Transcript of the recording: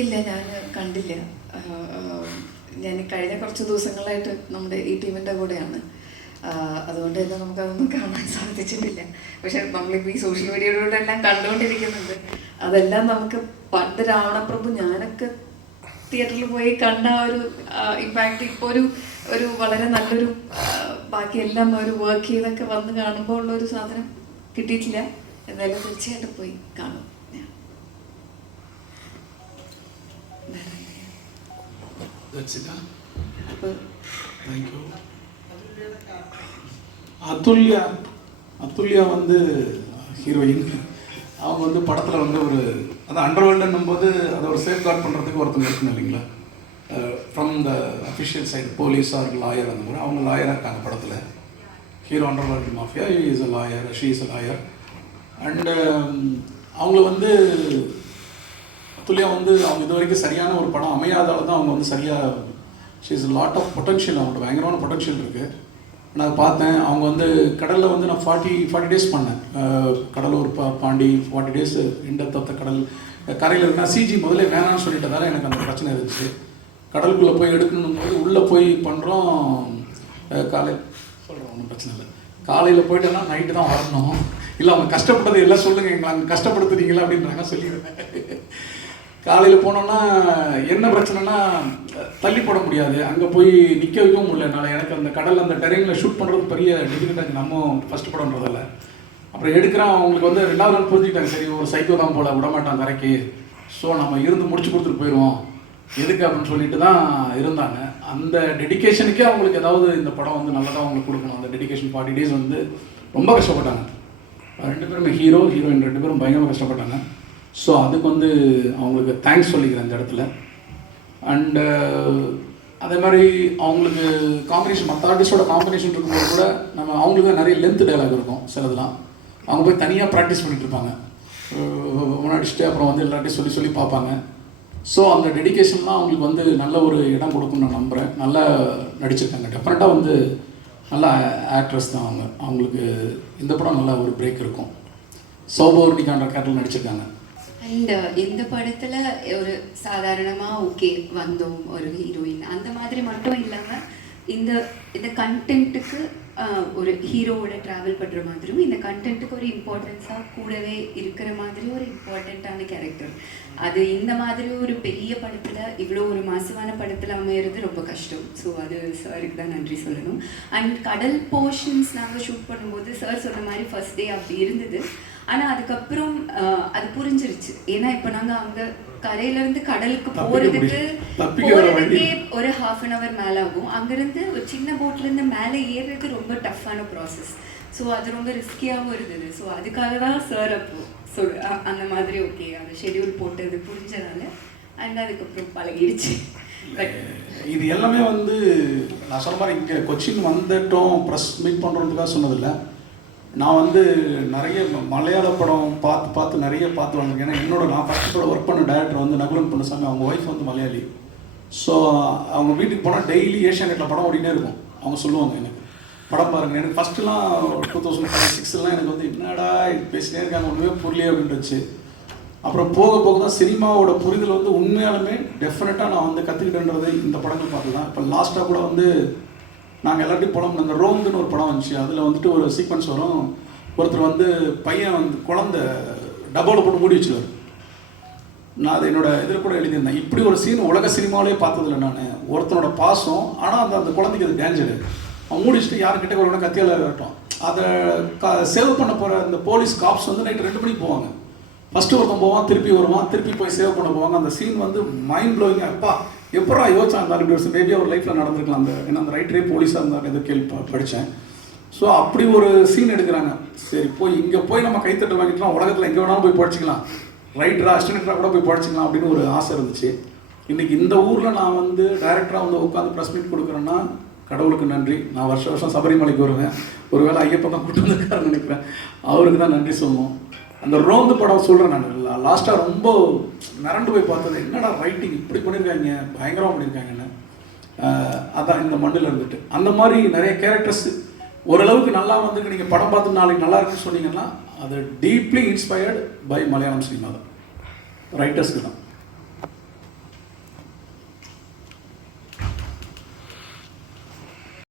ഇല്ല, ഞാൻ കണ്ടില്ല. ഞാൻ കഴിഞ്ഞ കുറച്ച് ദിവസങ്ങളായിട്ട് നമ്മുടെ ഈ ടീമിൻ്റെ കൂടെയാണ്. അതുകൊണ്ട് തന്നെ നമുക്കതൊന്നും കാണാൻ സാധിച്ചിട്ടില്ല. പക്ഷെ നമ്മളിപ്പോൾ ഈ സോഷ്യൽ മീഡിയയിലൂടെ എല്ലാം കണ്ടുകൊണ്ടിരിക്കുന്നുണ്ട്. അതെല്ലാം നമുക്ക് പണ്ട് രാവണപ്രഭു ഞാനൊക്കെ തിയേറ്ററിൽ പോയി കണ്ട ഒരു ഇമ്പാക്റ്റ് ഇപ്പോൾ ഒരു വളരെ നല്ലൊരു ബാക്കിയെല്ലാം ഒരു വർക്ക് ചെയ്തൊക്കെ വന്ന് കാണുമ്പോൾ ഉള്ളൊരു സാധനം കിട്ടിയിട്ടില്ല. എന്തായാലും തീർച്ചയായിട്ടും പോയി കാണും. அதுல்யா வந்து ஹீரோயின். அவங்க வந்து படத்தில் வந்து ஒரு அது அண்டர்வேர்ல்டுன்னும் போது அதை ஒரு சேஃப் கார்ட் பண்ணுறதுக்கு ஒருத்தங்க இருக்கணும் இல்லைங்களா, from the official side, police or lawyer அந்த மாதிரி. அவங்க லாயராக இருக்காங்க படத்தில். Hero underworld mafia, is a lawyer, she is a lawyer. And அவங்கள வந்து அதுல்யா வந்து அவங்க இது வரைக்கும் சரியான ஒரு படம் அமையாதால தான் அவங்க வந்து சரியாக, she is lot of potential, அவங்கள்ட்ட பயங்கரமான பொட்டன்ஷியல் இருக்குது. நான் பார்த்தேன் அவங்க வந்து கடலில் வந்து நான் 40 டேஸ் பண்ணேன். கடலூர் பாண்டி 40 டேஸ் இண்டத்தத்த கடல் கரையில் இருக்குன்னா சிஜி முதல்ல வேணான்னு சொல்லிட்டதால எனக்கு அந்த பிரச்சனை இருந்துச்சு. கடலுக்குள்ளே போய் எடுக்கணும் போது உள்ளே போய் பண்ணுறோம். காலை சொல்கிறோம், ஒன்றும் பிரச்சனை இல்லை. காலையில் போயிட்டோன்னா நைட்டு தான் வரணும். இல்லை அவங்க கஷ்டப்பட்டது எல்லாம் சொல்லுங்கள், எங்களை அங்கே கஷ்டப்படுத்துறீங்களா அப்படின்றாங்க. சொல்லிடுவேன். காலையில் போனோன்னா என்ன பிரச்சனைனா தள்ளி போட முடியாது, அங்கே போய் நிற்க வைக்கவும் முடியல என்னால். எனக்கு அந்த கடல் அந்த டெரெயினில் ஷூட் பண்ணுறது பெரிய டிஃபிகல்ட்டாக, நம்ம ஃபஸ்ட்டு படம்ன்றதில்ல. அப்புறம் எடுக்கிறான். அவங்களுக்கு வந்து 2வது நாள் புரிஞ்சுக்கிட்டாங்க, சரி ஒரு சைக்கோ தான் போல் விடமாட்டான் கரைக்கு, ஸோ நம்ம இருந்து முடிச்சு கொடுத்துட்டு போயிடுவோம் எதுக்கு அப்படின்னு சொல்லிட்டு தான் இருந்தாங்க. அந்த டெடிக்கேஷனுக்கே அவங்களுக்கு ஏதாவது இந்த படம் வந்து நல்லதாக அவங்களுக்கு கொடுக்கணும். அந்த டெடிக்கேஷன் 40 டேஸ் வந்து ரொம்ப கஷ்டப்பட்டாங்க. 2 பேருமே ஹீரோயின் 2 பேரும் பயங்கரமாக கஷ்டப்பட்டாங்க. ஸோ அதுக்கு வந்து அவங்களுக்கு தேங்க்ஸ் சொல்லிக்கிறேன் இந்த இடத்துல. அண்டு அதே மாதிரி அவங்களுக்கு காம்பினேஷன், மற்ற ஆர்டிஸ்டோட காம்பினேஷன் இருக்கும்போது கூட நம்ம அவங்களுக்கு நிறைய லென்த் டைலாக் இருக்கும் சிலதுலாம். அவங்க போய் தனியாக ப்ராக்டிஸ் பண்ணிகிட்டு இருப்பாங்க, முன்னாடிச்சுட்டு அப்புறம் வந்து எல்லார்ட்டையும் சொல்லி பார்ப்பாங்க. ஸோ அந்த டெடிக்கேஷன்லாம் அவங்களுக்கு வந்து நல்ல ஒரு இடம் கொடுக்குன்னு நான் நம்புகிறேன். நல்லா நடிச்சிருக்காங்க. டெஃபினட்டாக வந்து நல்ல ஆக்ட்ரஸ் தான் அவங்க. அவங்களுக்கு இந்த படம் நல்ல ஒரு பிரேக் இருக்கும். சௌபவர்ணிகான்ற கேரக்டர் நடிச்சிருக்காங்க. அண்ட் இந்த படத்தில் ஒரு சாதாரணமாக ஓகே வந்தோம் ஒரு ஹீரோயின் அந்த மாதிரி மட்டும் இல்லாமல் இந்த கண்டென்ட்டுக்கு ஒரு ஹீரோவோட ட்ராவல் பண்ணுற மாதிரியும் இந்த கண்டென்ட்டுக்கு ஒரு இம்பார்ட்டன்ஸாக கூடவே இருக்கிற மாதிரி ஒரு இம்பார்ட்டண்ட்டான கேரக்டர். அது இந்த மாதிரி ஒரு பெரிய படத்தில் இவ்வளோ ஒரு மாசமான படத்தில் அமையிறது ரொம்ப கஷ்டம். ஸோ அது சாருக்கு தான் நன்றி சொல்லணும். அண்ட் கடல் போர்ஷன்ஸ் நாங்கள் ஷூட் பண்ணும்போது சார் சொன்ன மாதிரி ஃபர்ஸ்ட் டே அப்படி இருந்தது. ஆனால் அதுக்கப்புறம் அது புரிஞ்சிருச்சு. ஏன்னா இப்போ நாங்கள் அங்கே கரையிலேருந்து கடலுக்கு போகிறதுக்கே ஒரு 1/2 hour மேலே ஆகும். அங்கேருந்து ஒரு சின்ன போட்லேருந்து மேலே ஏறுறது ரொம்ப டஃப்பான ப்ராசஸ். ஸோ அது ரொம்ப ரிஸ்கியாகவும் இருந்தது. ஸோ அதுக்காக தான் சார் அப்போ அந்த மாதிரி ஓகே அந்த ஷெடியூல் போட்டது புரிஞ்சதால அண்ட் அதுக்கப்புறம் பழகிடுச்சு. இது எல்லாமே வந்து நான் சொன்ன மாதிரி இங்கே கொச்சின் வந்துட்டோம் ப்ரெஸ் மீட் பண்ணுறதுக்காக சொன்னதில்லை. நான் வந்து நிறைய மலையாள படம் பார்த்து நிறைய பார்த்து வந்திருக்கேன். ஏன்னா நான் ஃபஸ்ட் படம் ஒர்க் பண்ண டேரக்டர் வந்து நகுலன் பொன்னுசாமி, அவங்க ஒய்ஃப் வந்து மலையாளி. ஸோ அவங்க வீட்டுக்கு போனால் டெய்லி ஏஷியானெட்டில் படம் ஓடினே இருக்கும். அவங்க சொல்லுவாங்க எனக்கு படம் பாருங்கள். எனக்கு ஃபஸ்ட்டுலாம் 2005-06 எனக்கு வந்து என்னடா பேசினே இருக்காங்க ஒன்றுமே புரியலையே அப்படின்ட்டுச்சு. அப்புறம் போக தான் சினிமாவோட புரிதல் வந்து உண்மையாலுமே டெஃபினட்டாக நான் வந்து கற்றுக்கிட்டேன்றது இந்த படங்கள் பார்த்து தான். இப்போ லாஸ்ட்டாக கூட வந்து நாங்கள் எல்லாத்தையும் படம் அந்த ரோந்துன்னு ஒரு படம் வந்துச்சு. அதில் வந்துட்டு ஒரு சீக்வன்ஸ் வரும். ஒருத்தர் வந்து பையன் வந்து குழந்தை டப்பாவில் போட்டு மூடி வச்சுருவார். நான் அதை என்னோட இதில் கூட எழுதியிருந்தேன். இப்படி ஒரு சீன் உலக சினிமாவிலே பார்த்ததில்ல நான். ஒருத்தனோட பாசம், ஆனால் அந்த குழந்தைக்கு அது டேஞ்சரு. அவன் மூடி வச்சுட்டு யாருக்கிட்ட ஒரு கத்தியால் இருக்கட்டும். அதை சேவ் பண்ண போகிற அந்த போலீஸ் காப்ஸ் வந்து நைட்டு 2 மணிக்கு போவாங்க. ஃபஸ்ட்டு ஒருத்தன் போவான், திருப்பி வருவான், திருப்பி போய் சேவ் பண்ண போவாங்க. அந்த சீன் வந்து மைண்ட் ப்ளோயிங்காக அப்பா எப்படா யோசிச்சா இருந்தாலும் இப்படி ஒரு மேபி அவர் லைஃப்பில் நடந்திருக்கலாம். ஏன்னா அந்த ரைட்டரே போலீஸாக இருந்தாங்க, எதோ படித்தேன். ஸோ அப்படி ஒரு சீன் எடுக்கிறாங்க. சரி இங்கே போய் நம்ம கைத்தட்டு வாங்கிக்கலாம், உலகத்தில் எங்கே வேணாலும் போய் படிச்சிக்கலாம், ரைட்டராக அசிஸ்டன்டாக கூட போய் படிச்சிக்கலாம் அப்படின்னு ஒரு ஆசை இருந்துச்சு. இன்றைக்கி இந்த ஊரில் நான் வந்து டைரக்டராக வந்து உட்காந்து ப்ரெஸ் மீட் கொடுக்குறேன்னா கடவுளுக்கு நன்றி. நான் வருஷம் சபரிமலைக்கு வருவேன். ஒருவேளை ஐயப்பன் தான் கூட்டு வந்துருக்காருன்னு நினைக்கிறேன். அவருக்கு தான் நன்றி சொல்லணும். அந்த ரோந்து படம் சொல்கிறேன் நான் லாஸ்ட்டாக ரொம்ப மிரண்டு போய் பார்த்தது, என்னடா ரைட்டிங் இப்படி பண்ணியிருக்காங்க, பயங்கரமாக பண்ணியிருக்காங்கன்னு. அதான் இந்த மண்ணில் இருந்துட்டு அந்த மாதிரி நிறைய கேரக்டர்ஸ் ஓரளவுக்கு நல்லா வந்துட்டு நீங்கள் படம் பார்த்து நாளைக்கு நல்லா இருக்குன்னு சொன்னீங்கன்னா அது deeply inspired by Malayalam cinema தான். ரைட்டர்ஸ்க்கு தான்.